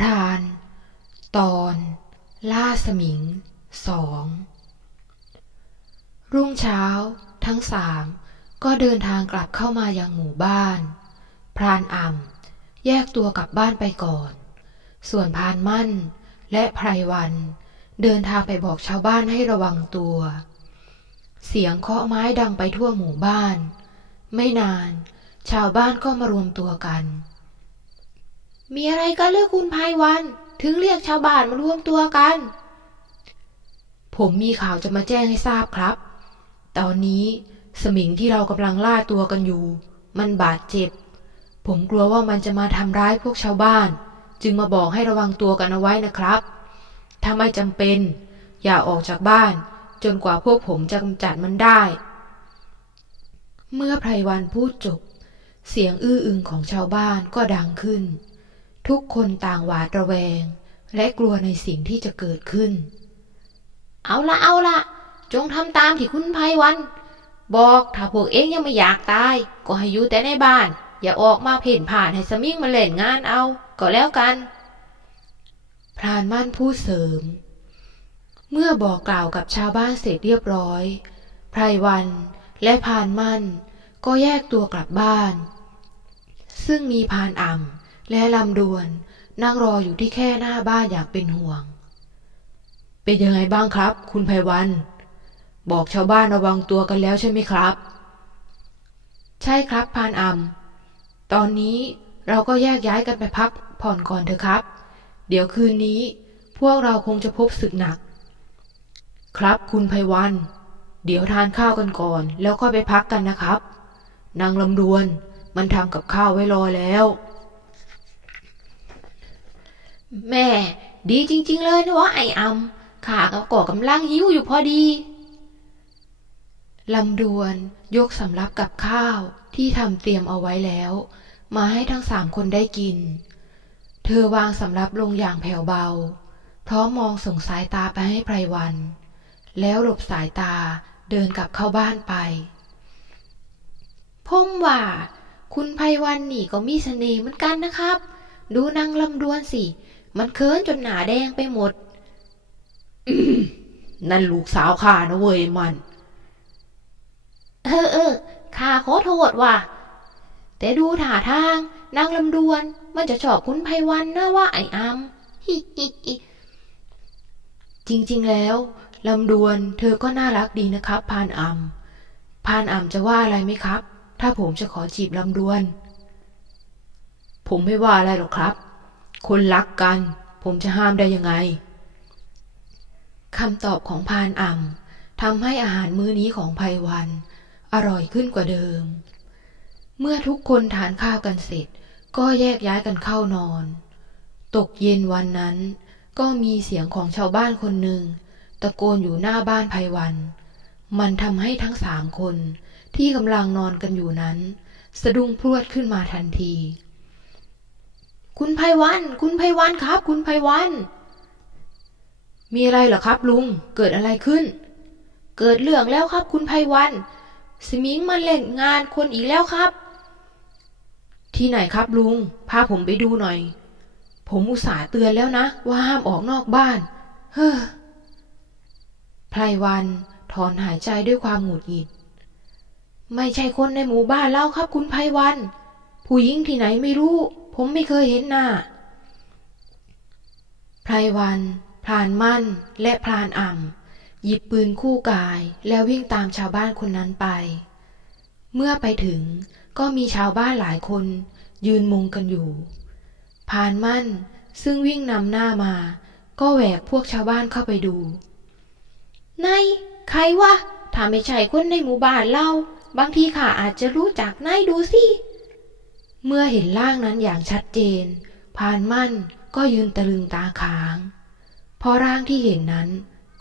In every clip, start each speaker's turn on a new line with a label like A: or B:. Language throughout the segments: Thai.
A: พราน ตอน ล่าสมิงสองรุ่งเช้า ทั้งสามก็เดินทางกลับเข้ามายังหมู่บ้าน พรานอ่ำแยกตัวกลับบ้านไปก่อน ส่วนพรานมั่นและไพรวัน เดินทางไปบอกชาวบ้านให้ระวังตัว เสียงเคาะไม้ดังไปทั่วหมู่บ้าน ไม่นาน ชาวบ้านก็มารวมตัวกัน มีอะไรกันเลือกคุณภายวัน ถึงเรียกชาวบ้านมารวมตัวกัน ผมมีข่าวจะมาแจ้งให้ทราบครับ ตอนนี้สมิงที่เรากำลังล่าตัวกันอยู่ มันบาดเจ็บ ผมกลัวว่ามันจะมาทำร้ายพวกชาวบ้าน จึงมาบอกให้ระวังตัวกันเอาไว้นะครับ ถ้าไม่จำเป็น อย่าออกจากบ้าน จนกว่าพวกผมจะกำจัดมันได้ เมื่อไพรวันพูดจบ เสียงอื้ออึงของชาวบ้านก็ดังขึ้น ทุกคนต่างหวาดระแวง และกลัวในสิ่งที่จะเกิดขึ้น เอาละเอาละจงทำตามที่คุณไพวัน บอกถ้าพวกเองยังไม่อยากตาย ก็ให้อยู่แต่ในบ้าน อย่าออกมาเพ่นผ่านให้สมิงมาเล่นงานเอา ก็แล้วกัน พรานมั่นพูดเสริม เมื่อบอกกล่าวกับชาวบ้านเสร็จเรียบร้อยไพรวันและพานมั่น ก็แยกตัวกลับบ้าน ซึ่งมีพานอ่ำ และลำดวนนั่งรออยู่ที่แค่หน้าบ้านอย่างเป็นห่วง เป็นยังไงบ้างครับ คุณไพวัน บอกชาวบ้านระวังตัวกันแล้วใช่ไหมครับ ใช่ครับพานอ่ำตอนนี้เราก็แยกย้ายกันไปพักผ่อนก่อนเถอะครับ เดี๋ยวคืนนี้ พวกเราคงจะพบศึกหนัก ครับคุณไพวัน เดี๋ยวทานข้าวกันก่อน แล้วค่อยไปพักกันนะครับ นางลำดวนมันทำกับข้าวไว้รอแล้ว แม่ ดีจริง ๆ เลยนะวะไอ้อำข้าก็ก่อกำลังหิวอยู่พอดีลำดวนยกสำรับกับข้าวที่ทำเตรียมเอาไว้แล้ว มาให้ทั้งสามคนได้กิน เธอวางสำรับลงอย่างแผ่วเบา พร้อมมองส่งสายตาไปให้ไพรวัน แล้วหลบสายตาเดินกลับเข้าบ้านไปผมว่า คุณไพวันนี่ก็มีเสน่ห์เหมือนกันนะครับ ดูนางลำดวนสิ มันเคินจนหนาแดงไปหมดนั่นลูกสาวข้านะเว้ยมัน เออเออข้าขอโทษว่ะ แต่ดูท่าทางนางลำดวน มันจะชอบคุณไพวันนะว่าไอ้อำฮิฮิฮิจริงๆแล้วลำดวนเธอก็น่ารักดีนะครับพานอำพานอำจะว่าอะไรไหมครับ ถ้าผมจะขอจีบลำดวน ผมไม่ว่าอะไรหรอกครับ คนรักกัน ผมจะห้ามได้ยังไงคำตอบของพานอ่ำทำให้อาหารมื้อนี้ของไพวัน อร่อยขึ้นกว่าเดิม เมื่อทุกคนทานข้าวกันเสร็จ ก็แยกย้ายกันเข้านอน ตกเย็นวันนั้น ก็มีเสียงของชาวบ้านคนหนึ่ง ตะโกนอยู่หน้าบ้านไพวัน มันทำให้ทั้งสามคนที่กำลังนอนกันอยู่นั้น สะดุ้งพรวดขึ้นมาทันที คุณไพวัน คุณไพวันครับ คุณไพวัน มีอะไรเหรอครับลุง เกิดอะไรขึ้น เกิดเรื่องแล้วครับ คุณไพวัน สมิงมันเล่นงานคนอีกแล้วครับ ที่ไหนครับลุง พาผมไปดูหน่อย ผมอุตส่าห์เตือนแล้วนะ ว่าห้ามออกนอกบ้าน เฮ้อไพรวันถอนหายใจด้วยความหงุดหงิด ไม่ใช่คนในหมู่บ้านเราครับคุณไพวัน ผู้หญิงที่ไหนไม่รู้ ผมไม่เคยเห็นหน้าไพรวันพรานมั่นและพรานอ่ำหยิบปืนคู่กายแล้ววิ่งตามชาวบ้านคนนั้นไป เมื่อไปถึงก็มีชาวบ้านหลายคน ยืนมุงกันอยู่พรานมั่นซึ่งวิ่งนำหน้ามา ก็แหวกพวกชาวบ้านเข้าไปดูนายใครวะถ้าไม่ใช่คนในหมู่บ้านเราบางทีข้าอาจจะรู้จักนายดูสิ เมื่อเห็นร่างนั้นอย่างชัดเจนพรานมั่นก็ยืนตะลึงตาค้าง เพราะร่างที่เห็นนั้น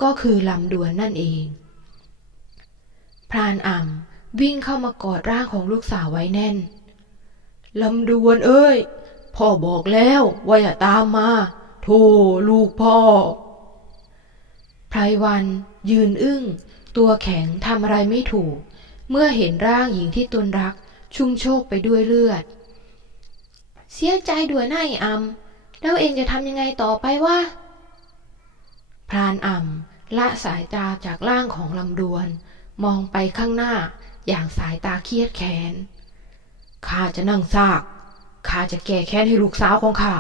A: ก็คือลำดวนนั่นเอง พรานอ่ำวิ่งเข้ามากอดร่างของลูกสาวไว้แน่น ลำดวนเอ้ย พ่อบอกแล้วว่าอย่าตามมา โธ่ลูกพ่อ ไพรวันยืนอึ้ง ตัวแข็งทำอะไรไม่ถูก เมื่อเห็นร่างหญิงที่ตนรักชุ่มโชกไปด้วยเลือด เสียใจด้วยนายอำแล้วเองจะทำยังไงต่อไปวะพรานอ่ำละสายตาจากร่างของลำดวน มองไปข้างหน้าอย่างสายตาเครียดแค้นข้าจะนั่งซากข้าจะแก้แค้นให้ลูกสาวของข้า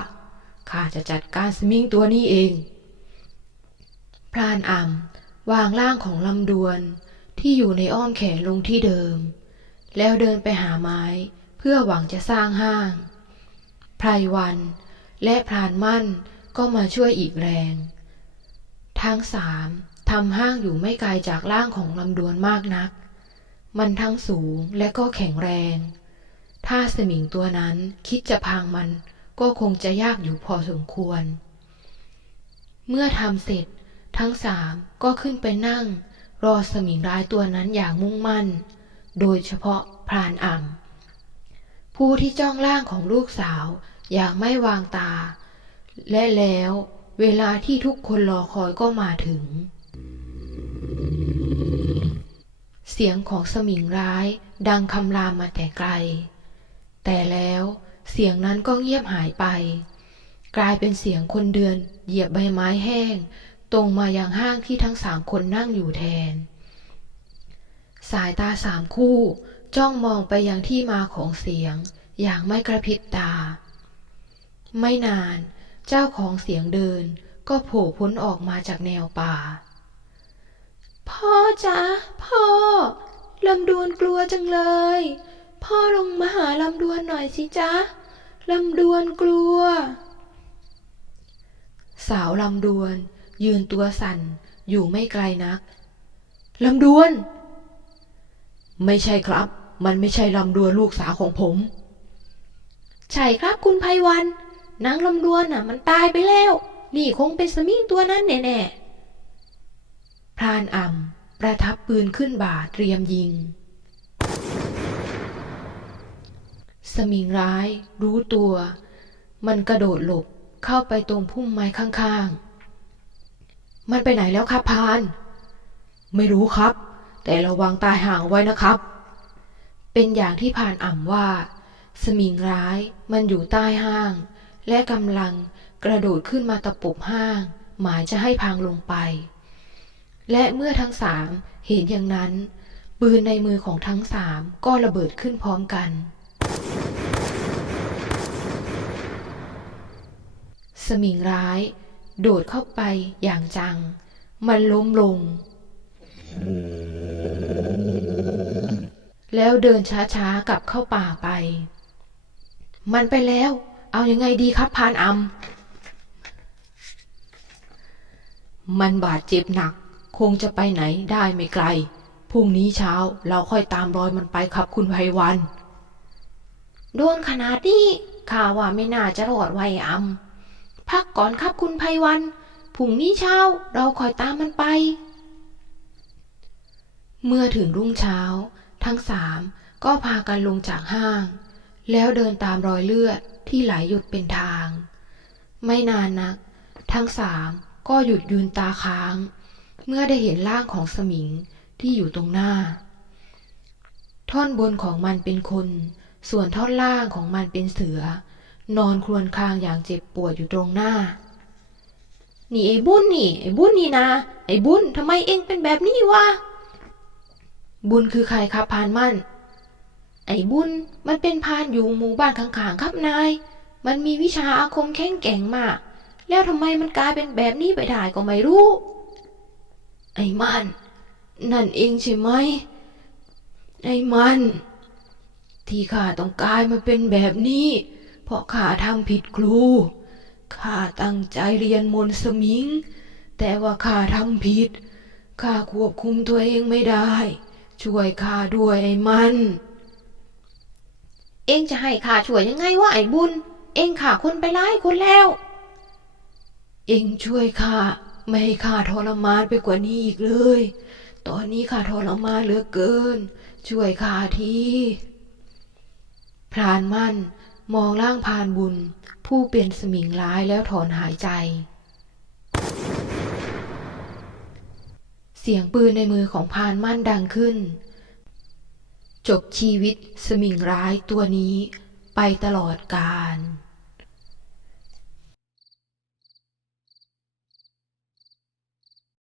A: ข้าจะจัดการสมิงตัวนี้เอง พรานอ่ำวางร่างของลำดวนที่อยู่ในอ้อมแขนลงที่เดิม แล้วเดินไปหาไม้เพื่อหวังจะสร้างห้าง ไพรวัน และพรานมั่นก็มาช่วยอีกแรง ทั้งสามทำห้างอยู่ไม่ไกลจากร่างของลำดวนมากนัก มันทั้งสูงและก็แข็งแรง ถ้าสมิงตัวนั้นคิดจะพังมันก็คงจะยากอยู่พอสมควร เมื่อทำเสร็จทั้งสามก็ขึ้นไปนั่ง รอสมิงร้ายตัวนั้นอย่างมุ่งมั่น โดยเฉพาะพรานอ่ำ ผู้ที่จ้องร่างของลูกสาวอย่างไม่วางตา และแล้วเวลาที่ทุกคนรอคอยก็มาถึง เสียงของสมิงร้ายดังคำรามมาแต่ไกล แต่แล้วเสียงนั้นก็เงียบหายไป กลายเป็นเสียงคนเดือนเหยียบใบไม้แห้ง ตรงมายังห้างที่ทั้งสามคนนั่งอยู่แทน สายตาสามคู่ จ้องมองไปยังที่มาของเสียง อย่างไม่กระพริบตา ไม่นานเจ้าของเสียงเดินก็โผล่พ้นออกมาจากแนวป่า พ่อจ๊ะพ่อลำดวนกลัวจังเลย พ่อลงมาหาลำดวนหน่อยสิจ๊ะลำดวนกลัว สาวลำดวน ยืนตัวสั่นอยู่ไม่ไกลนักลำดวน ไม่ใช่ครับ มันไม่ใช่ลำดวนลูกสาวของผม ใช่ครับคุณไพวันนางลำดวนน่ะ มันตายไปแล้ว นี่คงเป็นสมิงตัวนั้นแน่ๆพรานอ่ำประทับปืนขึ้นบ่าเตรียมยิง สมิงร้ายรู้ตัว มันกระโดดหลบเข้าไปตรงพุ่มไม้ข้างๆ มันไปไหนแล้วครับพราน ไม่รู้ครับ แต่ระวังตายห่างไว้นะครับ เป็นอย่างที่พรานอ่ำว่า สมิงร้ายมันอยู่ใต้ห้าง และกำลังกระโดดขึ้นมาตะปบห้าง หมายจะให้พังลงไป และเมื่อทั้งสามเห็นอย่างนั้น ปืนในมือของทั้งสามก็ระเบิดขึ้นพร้อมกัน สมิงร้าย โดดเข้าไปอย่างจัง มันล้มลง แล้วเดินช้าๆกลับเข้าป่าไป มันไปแล้ว เอายังไงดีครับพรานอำมันบาดเจ็บหนัก คงจะไปไหนได้ไม่ไกล พรุ่งนี้เช้าเราค่อยตามรอยมันไปครับคุณไพวัน โดนขนาดนี้ข้าว่าไม่น่าจะรอดไวอำพักก่อนครับคุณไพวันพรุ่งนี้เช้าเราคอยตามมันไป เมื่อถึงรุ่งเช้า ทั้งสามก็พากันลงจากห้าง แล้วเดินตามรอยเลือดที่ไหลหยุดเป็นทาง ไม่นานนัก ทั้งสามก็หยุดยืนตาค้าง เมื่อได้เห็นร่างของสมิงที่อยู่ตรงหน้า ท่อนบนของมันเป็นคน ส่วนท่อนล่างของมันเป็นเสือ นอนครวญครางอย่างเจ็บปวดอยู่ตรงหน้า นี่ไอ้บุญนี่ไอ้บุญนี่นะไอ้บุญทำไมเองเป็นแบบนี้วะ บุญคือใครครับพานมั่น ไอ้บุญมันเป็นพานอยู่หมู่บ้านข้างๆครับนาย มันมีวิชาอาคมแข็งแกร่งมาก แล้วทำไมมันกลายเป็นแบบนี้ไปได้ก็ไม่รู้ ไอ้มัน นั่นเองใช่ไหม ไอ้มัน ที่ข้าต้องกลายมาเป็นแบบนี้ เพราะข้าทำผิดครูข้าตั้งใจเรียนมนต์สมิง แต่ว่าข้าทำผิดข้าควบคุมตัวเองไม่ได้ ช่วยข้าด้วยไอ้มัน เองจะให้ข้าช่วยยังไงวะไอ้บุญ เองฆ่าคนไปหลายคนแล้ว เองช่วยข้าไม่ให้ข้าทรมานไปกว่านี้อีกเลย ตอนนี้ข้าทรมานเหลือเกิน ช่วยข้าทีพรานมั่นมองร่างพรานบุญ ผู้เป็นสมิงร้ายแล้วถอนหายใจ เสียงปืนในมือของพานมั่นดังขึ้น จบชีวิตสมิงร้ายตัวนี้ไปตลอดกาล